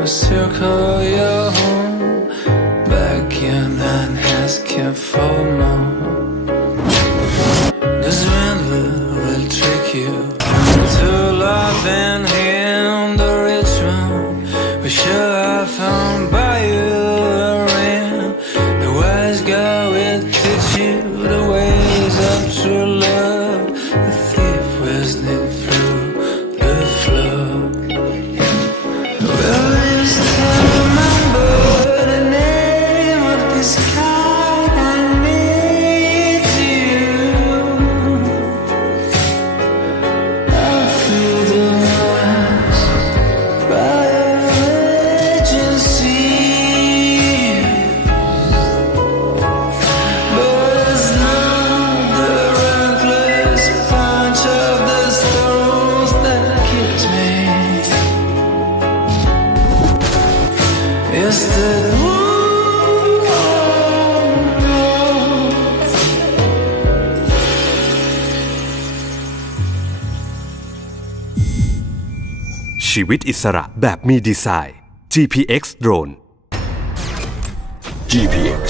will still call you home. Back in and asking for more. The swindler will trick you to love and him, the rich one. We should have found by you a ring. The wise guy will teach you the ways of true love. The thief will sneak through the floor. Will you still remember the name of this guy? I need you. I'm through the miles by agency, but it's not the reckless punch of the stones that kills me. It's theชีวิตอิสระแบบมีดีไซน์ GPX Drone GPX